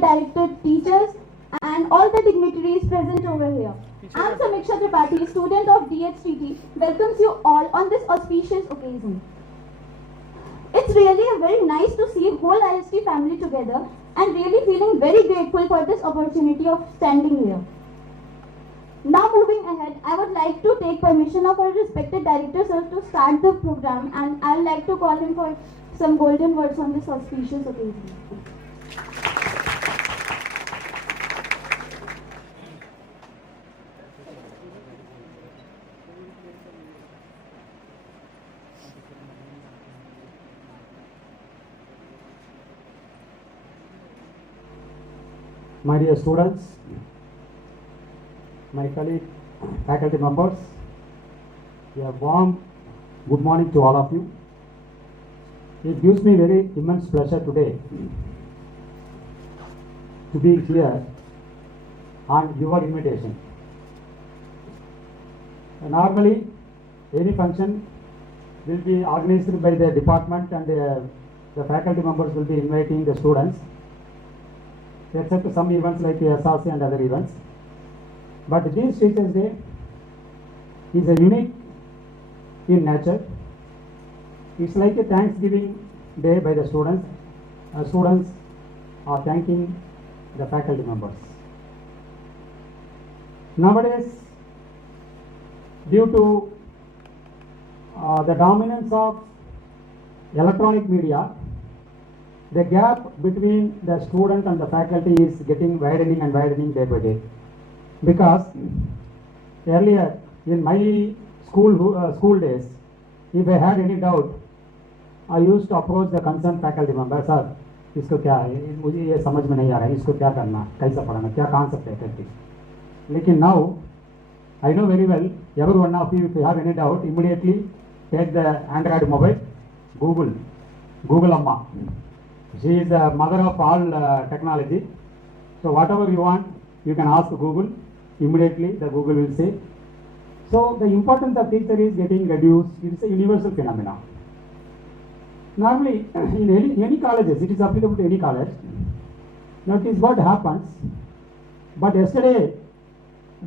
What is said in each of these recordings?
Director, teachers, and all the dignitaries present over here. I am Samiksha Tripathi, student of DHTT, welcomes you all on this auspicious occasion. It's really very nice to see whole IST family together and really feeling very grateful for this opportunity of standing here. Now moving ahead, I would like to take permission of our respected director sir to start the program, and I would like to call him for some golden words on this auspicious occasion. My dear students, my colleague, faculty members, a warm good morning to all of you. It gives me very immense pleasure today to be here on your invitation. Normally, any function will be organized by the department, and the faculty members will be inviting the students, except some events like SRC and other events. But this Teachers' Day is a unique in nature. It's like a Thanksgiving Day by the students. Students are thanking the faculty members. Nowadays, due to the dominance of electronic media, the gap between the student and the faculty is getting widening and widening day by day. Because earlier in my school days, if I had any doubt, I used to approach the concerned faculty member, sir, इसको क्या है, मुझे ये समझ में नहीं आ रहा है, इसको क्या करना, कैसा पढ़ाना, क्या concept है करके. लेकिन now I know very well, every one of you, if you have any doubt, immediately take the Android mobile, Google Amma. She is the mother of all technology. So whatever you want, you can ask Google. Immediately the Google will say. So the importance of teacher is getting reduced. It is a universal phenomenon. Normally in any colleges, it is applicable to any college. Now it is what happens. But yesterday,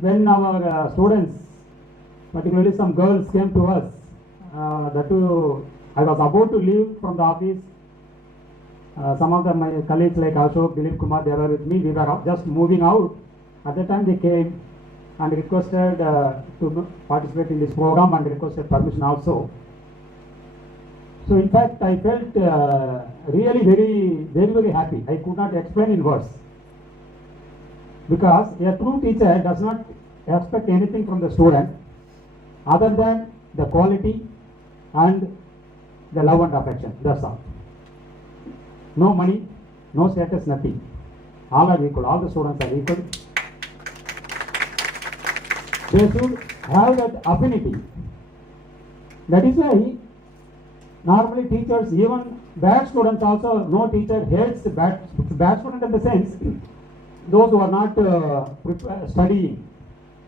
when our students, particularly some girls, came to us, that too, I was about to leave from the office. Some of my colleagues like Ashok, Dilip Kumar, they were with me. We were just moving out. At that time they came and requested to participate in this program and requested permission also. So in fact, I felt really very happy. I could not explain in words. Because a true teacher does not expect anything from the student other than the quality and the love and affection. That's all. No money, no status, nothing. All are equal. All the students are equal. They should have that affinity. That is why normally teachers, even bad students also, no teacher hates bad student in the sense, those who are not studying,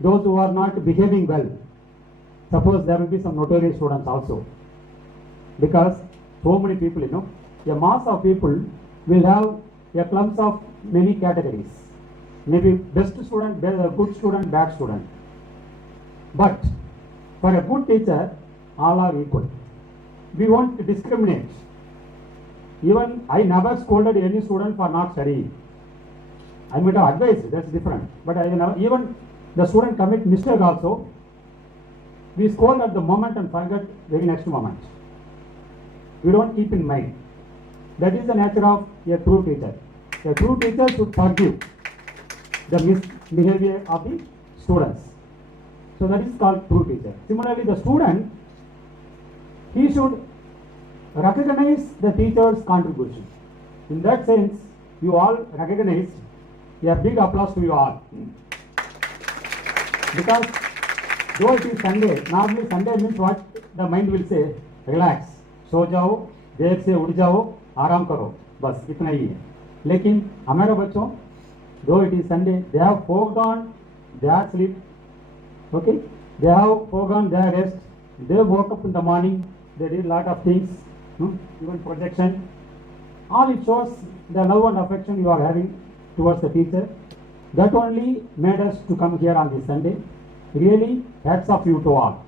those who are not behaving well. Suppose there will be some notorious students also. Because so many people, a mass of people will have a clumps of many categories. Maybe best student, good student, bad student. But for a good teacher, all are equal. We won't discriminate. Even I never scolded any student for not studying. I might have advised, that's different. But I never, even the student commit mistake also, we scold at the moment and forget very next moment. We don't keep in mind. That is the nature of a true teacher. A true teacher should forgive the misbehavior of the students. So that is called true teacher. Similarly, the student, he should recognize the teacher's contribution. In that sense, you all recognize, a big applause to you all. Because though it is Sunday, normally Sunday means what the mind will say, relax, सो जाओ, देर से उठ जाओ, आराम करो, बस इतना ही है. लेकिन हमारे बच्चों, though it is Sunday, they have foregone their sleep, okay? They have foregone their rest. They woke up in the morning, they did lot of things, even projection. All it shows the love and affection you are having towards the teacher. That only made us to come here on this Sunday. Really, hats off you to all.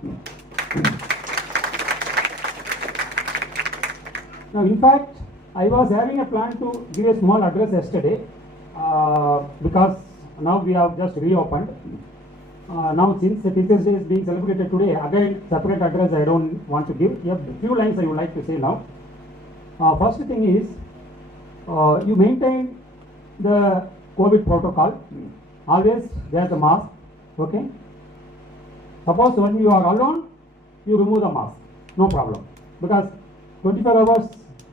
Now, in fact, I was having a plan to give a small address yesterday because now we have just reopened. Now, since the Teachers' Day is being celebrated today, again, separate address I don't want to give. A few lines I would like to say now. First thing is, you maintain the COVID protocol. Always wear the mask, okay? Suppose when you are alone, you remove the mask, no problem. Because 24 hours,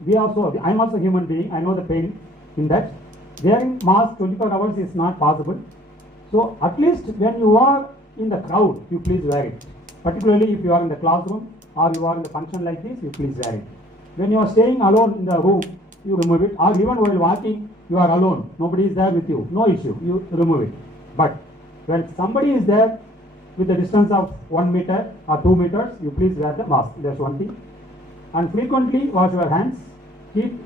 I am also a human being, I know the pain in that. Wearing mask 24 hours is not possible. So at least when you are in the crowd, you please wear it. Particularly if you are in the classroom or you are in the function like this, you please wear it. When you are staying alone in the room, you remove it. Or even while walking, you are alone, nobody is there with you, no issue, you remove it. But when somebody is there with a distance of 1 meter or 2 meters, you please wear the mask. That's one thing. And frequently wash your hands. Keep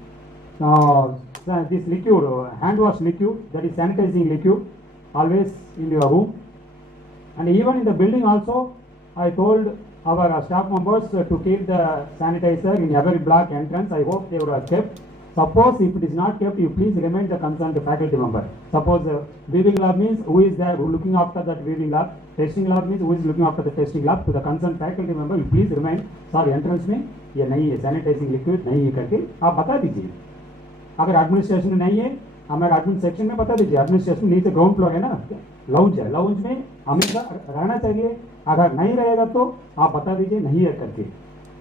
this liquid, hand wash liquid, that is sanitizing liquid, always in your room. And even in the building also, I told our staff members to keep the sanitizer in every block entrance. I hope they would have kept. Suppose if it is not kept, you please remind the concerned faculty member. Suppose weaving lab means who is there looking after that weaving lab. Testing lab means who is looking after the testing lab. To the concerned faculty member, you please remind, sorry, entrance में ये नहीं है, sanitizing liquid नहीं है करके आप बता दीजिए. अगर एडमिनिस्ट्रेशन में नहीं है, हमारे एडमिन सेक्शन में बता दीजिए. एडमिनिस्ट्रेशन नीचे ग्राउंड फ्लोर है ना, लाउंज है, लाउंज में हमेशा रहना चाहिए. अगर नहीं रहेगा तो आप बता दीजिए नहीं है करके.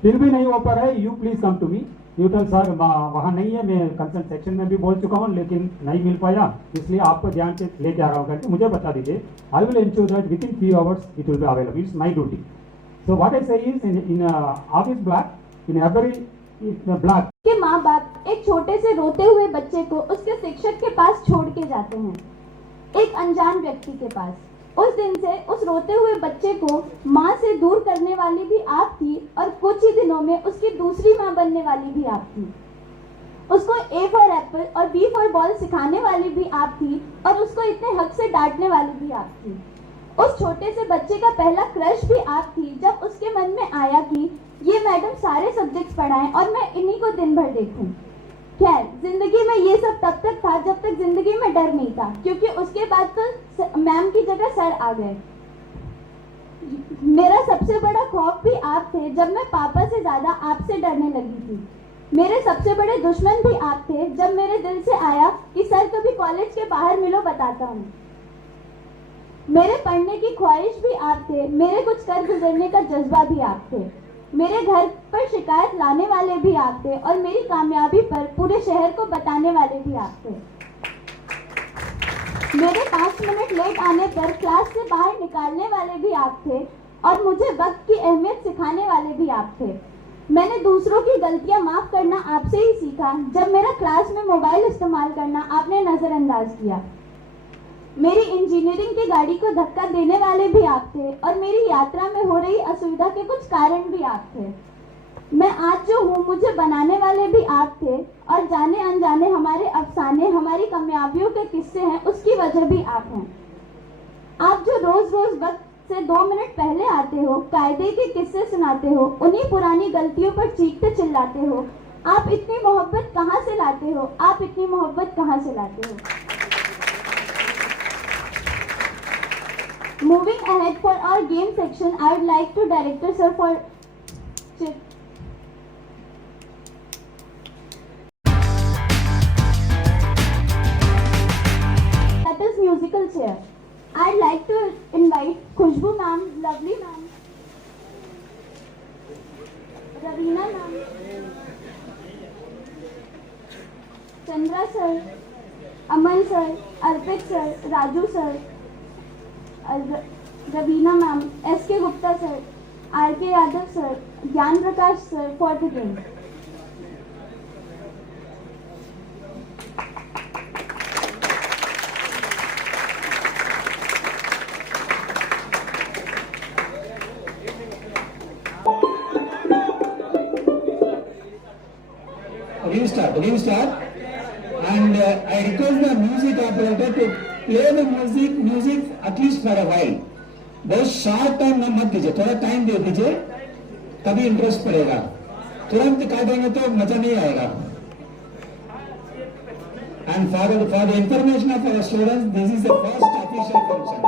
फिर भी नहीं हो पा रहा है, you please come to me. You tell sir वहाँ नहीं है, मैं कंसर्न सेक्शन में भी बोल चुका हूँ लेकिन नहीं मिल पाया, इसलिए आपको ध्यान से लेके आ रहा हूँ करके मुझे बता दीजिए. I will ensure that within 3 hours it will be available. It's my duty. So what I say is in office block, in every block के माँ बाप एक छोटे से रोते हुए बच्चे को उसके शिक्षक के पास छोड़ के जाते हैं, एक अनजान व्यक्ति के पास. उस दिन से उस रोते हुए बच्चे को माँ से दूर करने वाली भी आप थी और कुछ ही दिनों में उसकी दूसरी माँ बनने वाली भी आप थी. उसको A फॉर एप्पल और B फॉर बॉल सिखाने वाली भी आप थी और उसको इतने हक से डांटने वाली भी आप थी. उस छोटे से बच्चे का पहला क्रश भी आप थी जब उसके मन में आया कि ये मैडम सारे सब्जेक्ट्स पढ़ाएं और मैं इन्हीं को दिन भर देखूं. खैर, जिंदगी में ये सब तब तक था जब तक जिंदगी में डर नहीं था, क्योंकि उसके बाद तो मैम की जगह सर आ गए. मेरा सबसे बड़ा खौफ भी आप थे जब मैं पापा से ज्यादा आपसे डरने लगी थी. मेरे सबसे बड़े दुश्मन भी आप थे जब मेरे दिल से आया कि सर कभी कॉलेज के बाहर मिलो, बताता हूँ. मेरे पढ़ने की ख्वाहिश भी आप थे, मेरे कुछ कर गुजरने का जज्बा भी आप थे. मेरे घर पर शिकायत लाने वाले भी आप थे और मेरी कामयाबी पर पूरे शहर को बताने वाले भी आप थे. मेरे 5 मिनट लेट आने पर क्लास से बाहर निकालने वाले भी आप थे और मुझे वक्त की अहमियत सिखाने वाले भी आप थे. मैंने दूसरों की गलतियां माफ करना आपसे ही सीखा जब मेरा क्लास में मोबाइल इस्तेमाल करना आपने नजरअंदाज किया. मेरी इंजीनियरिंग की गाड़ी को धक्का देने वाले भी आप थे और मेरी यात्रा में हो रही असुविधा के कुछ कारण भी आप थे. मैं आज जो हूँ मुझे बनाने वाले भी आप थे, और जाने अनजाने हमारे अफसाने, हमारी कामयाबियों के किस्से हैं, उसकी वजह भी आप हैं। आप जो रोज रोज वक्त से 2 मिनट पहले आते हो, कायदे के किस्से सुनाते हो, उन्हीं पुरानी गलतियों पर चीखते चिल्लाते हो। आप इतनी मोहब्बत कहाँ से लाते हो? आप इतनी मोहब्बत कहाँ से लाते हो? Moving ahead for our game section, I would like to director sir for that is musical chair. I'd like to invite Khushbu ma'am, lovely ma'am, Ravina ma'am, Chandra sir, Aman sir, Arpit sir, Raju sir, Ravina ma'am, S.K. Gupta sir, R.K. Yadav sir, Gyan Prakash sir for the game. Again start. And I request the music operator to play the music at least for a while. बहुत short time ना मत दीजिए, थोड़ा time दे दीजिए, तभी interest पड़ेगा। तुरंत काट देंगे तो मजा नहीं आएगा। And for the information of our students, this is the first official function.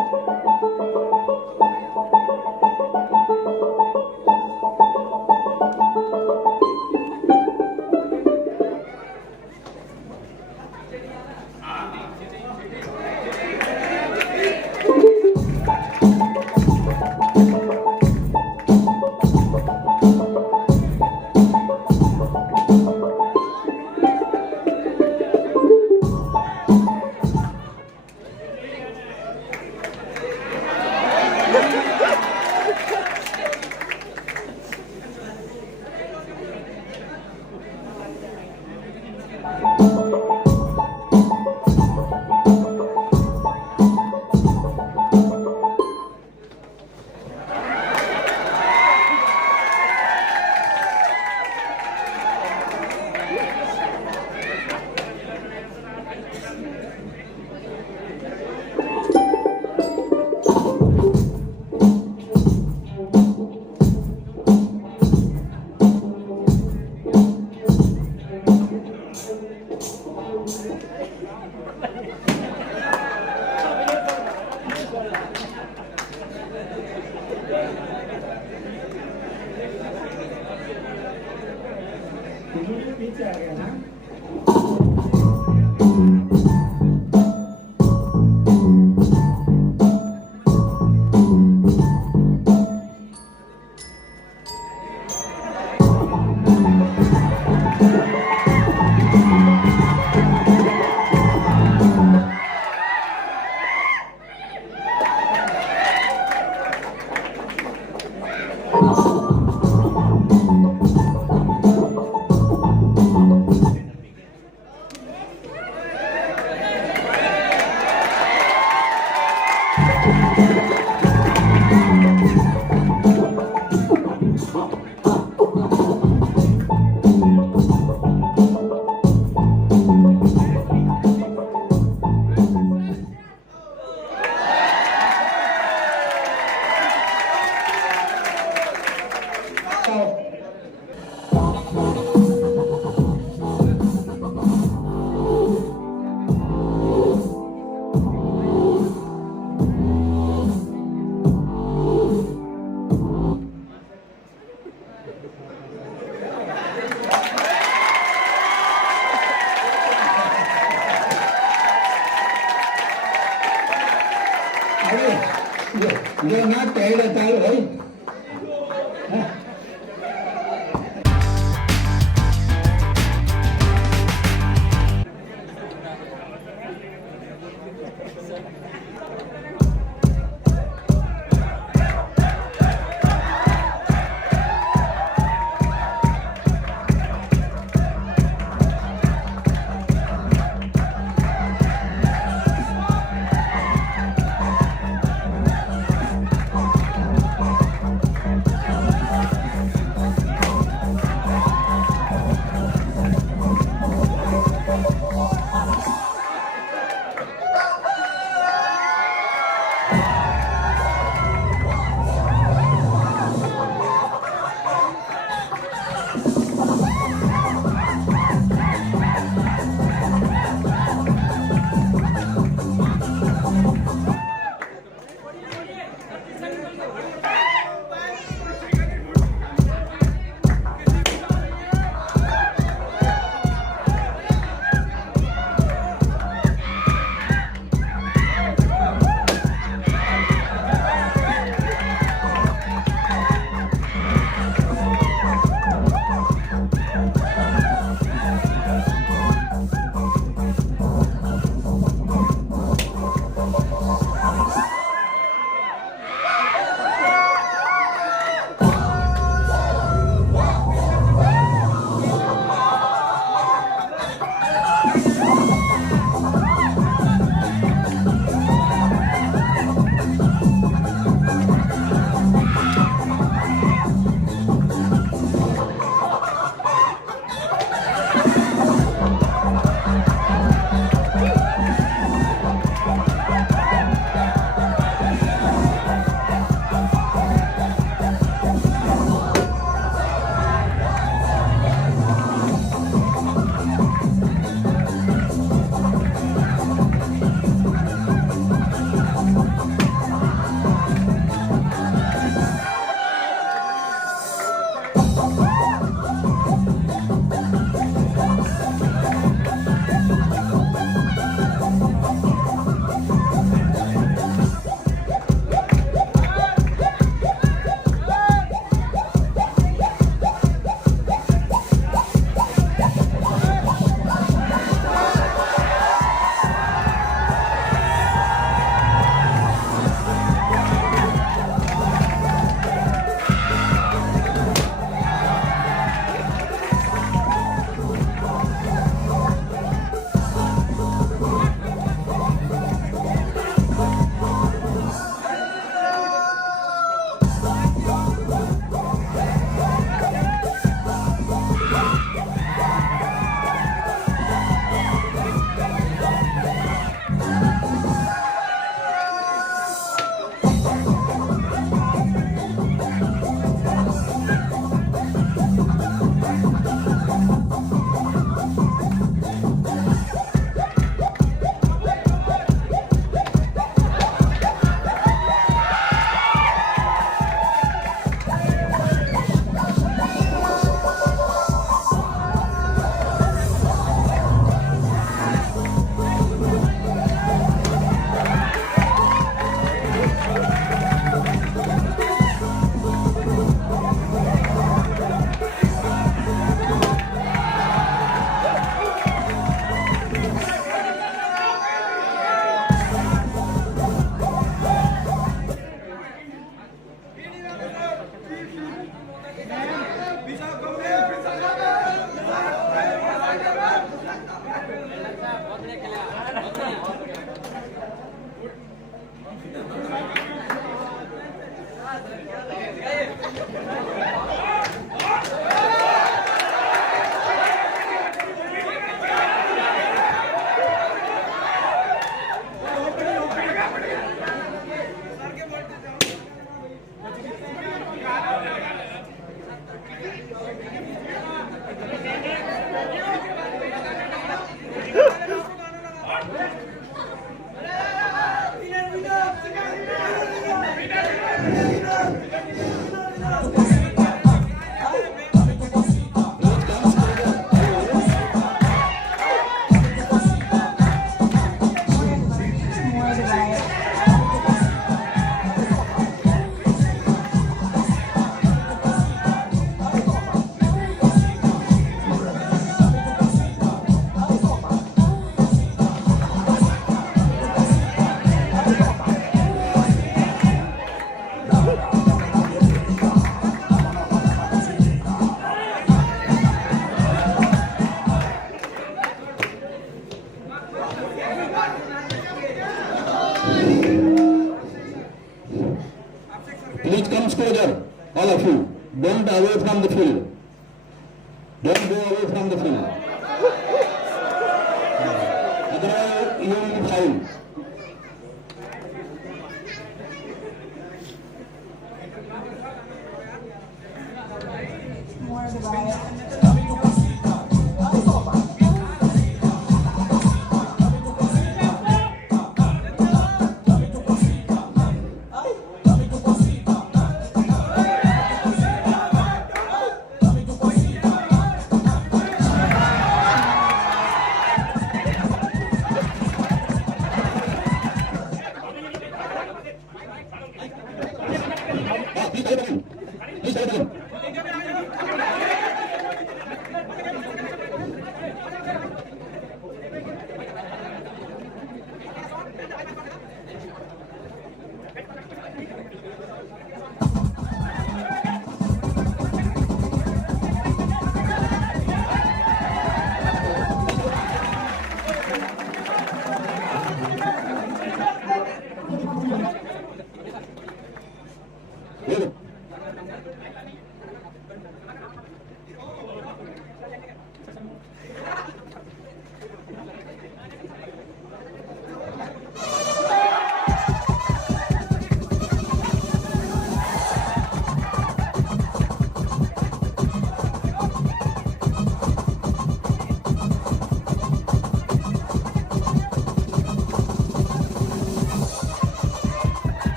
You are not tired at all, right? go away from the field. Otherwise, you will be fined.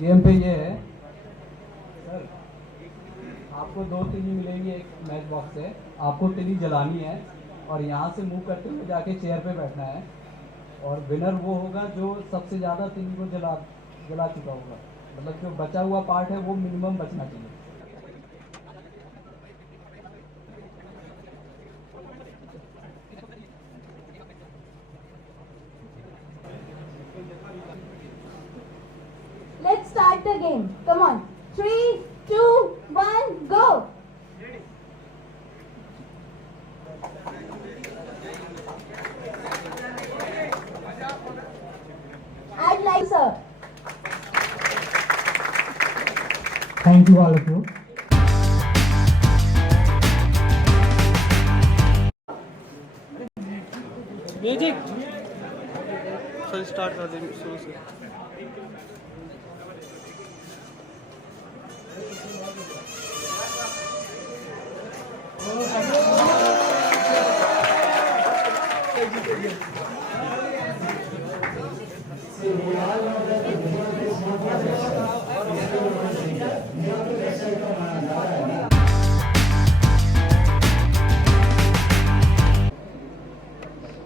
Game पे ये है sir, आपको 2 तिल्ली मिलेंगी एक match box से, आपको तिल्ली जलानी है और यहाँ से मूव करते हुए जाके चेयर पे बैठना है और विनर वो होगा जो सबसे ज़्यादा तिल्ली को जला चुका होगा। मतलब जो बचा हुआ पार्ट है वो मिनिमम बचना चाहिए। Let's start the game. Come on. 3, 2, 1, go. I'd like, sir. Thank you, all of you. Music चल स्टार्ट कर दे शुरू से।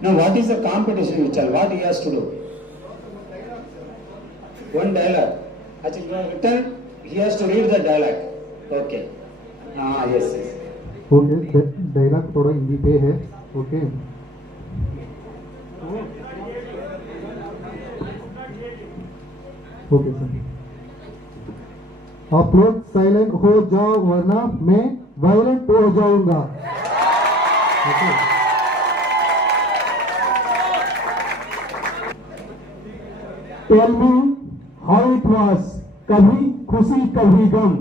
Now, what is the competition, Vichal? What he has to do? One dialogue. Actually, you have written, he has to read the dialogue. Okay. Ah, yes, yes. Okay, dialogue थोड़ा हिंदी पे है। Okay, okay sir. आप लोग silent हो जाओ वरना मैं violent हो जाऊंगा। Okay, tell me how it was, कभी खुशी कभी गम।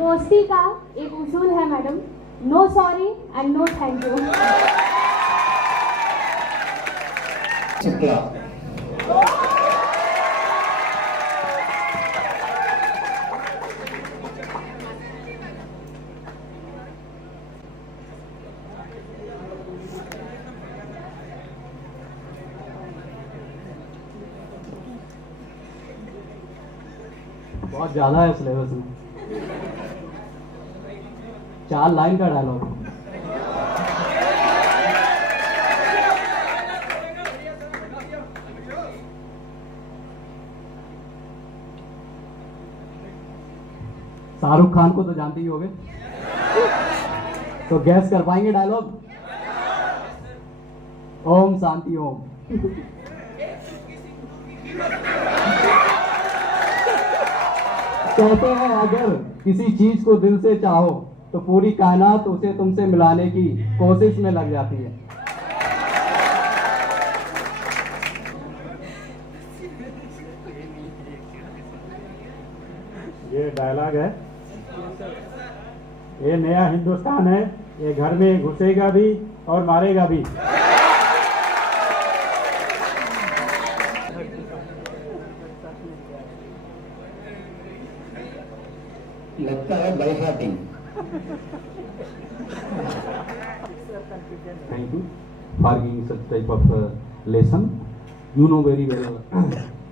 दोस्ती का एक उसूल है madam, no sorry and no thank you. Shukla. बहुत ज़्यादा है सिलेबस में। 4 लाइन का डायलॉग। शाहरुख खान को तो जानते ही होगे। तो गैस कर पाएंगे डायलॉग? ओम शांति ओम। कहते हैं अगर किसी चीज को दिल से चाहो तो पूरी कायनात उसे तुमसे मिलाने की कोशिश में लग जाती है। ये डायलॉग है, ये नया हिंदुस्तान है, ये घर में घुसेगा भी और मारेगा भी। लगता है by हार्टिंग। Thank you for giving such type of lesson. You know very well,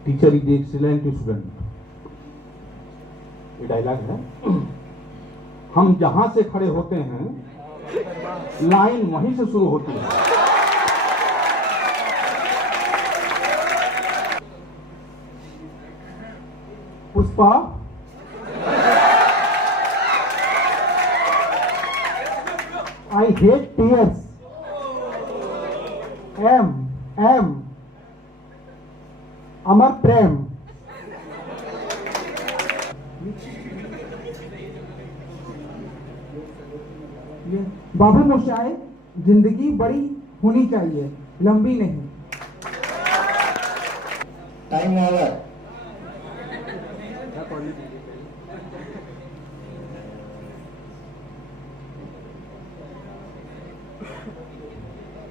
teacher is the excellent student. ये डायलॉग है, हम जहां से खड़े होते हैं लाइन वहीं से शुरू होती है। Pushpa, I hate tears. M. अमर प्रेम। बाबू मोशाय, जिंदगी बड़ी होनी चाहिए, लंबी नहीं। Time over.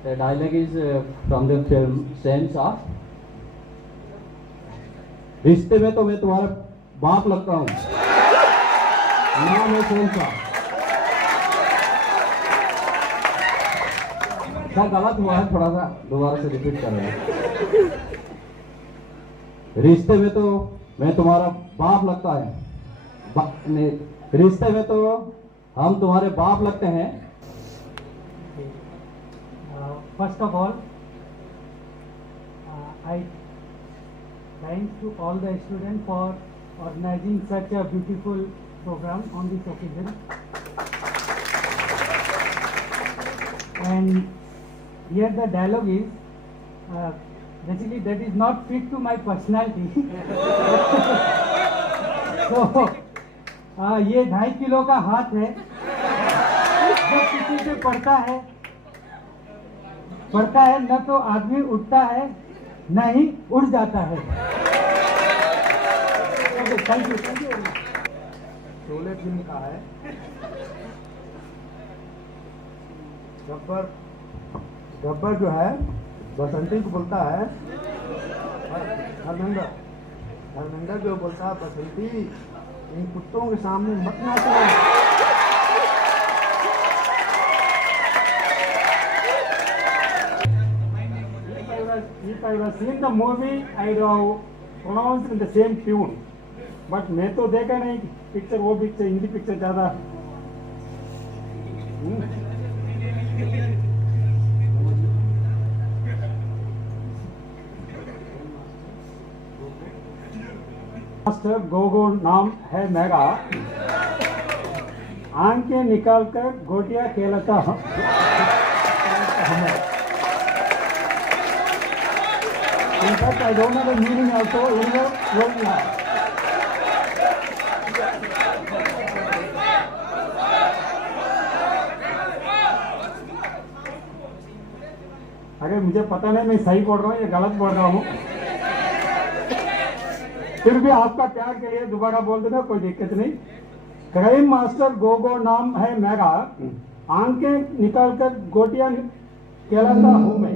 The dialogue is from the film Sense of। रिश्ते में तो मैं तुम्हारा बाप लगता हूँ, नाम है सेंस ऑफ। क्या गलत हुआ है, थोड़ा सा दोबारा से रिपीट कर रहे हैं। रिश्ते में तो मैं तुम्हारा बाप लगता है, रिश्ते में तो हम तुम्हारे बाप लगते हैं। First of all, I thanks to all the students for organizing such a beautiful program on this occasion. And here the dialogue is basically that is not fit to my personality. So ये 2.5 kilo का हाथ है, जब किसी से पड़ता है न तो आदमी उठता है न ही उड़ जाता है। Thank you. शोले फिल्म का है। गब्बर जो है बसंती को बोलता है, धर्मेंद्र जो बोलता है बसंती इन कुत्तों के सामने मत नाचो। If I was seeing the movie, I would have pronounced in the same tune. But मैं तो देखा नहीं पिक्चर, वो पिक्चर हिंदी पिक्चर ज्यादा। मास्टर गोगो नाम है मेरा, आंखें निकाल कर गोटियां खेलता हमें। In fact, I don't know the meaning also. अगर मुझे पता नहीं मैं सही बोल रहा हूँ या गलत बोल रहा हूँ, फिर भी आपका प्यार के लिए दोबारा बोल देना, कोई दिक्कत नहीं। क्राइम मास्टर गोगो नाम है मेरा, आंखें निकाल कर गोटियां खेलाता हूँ मैं।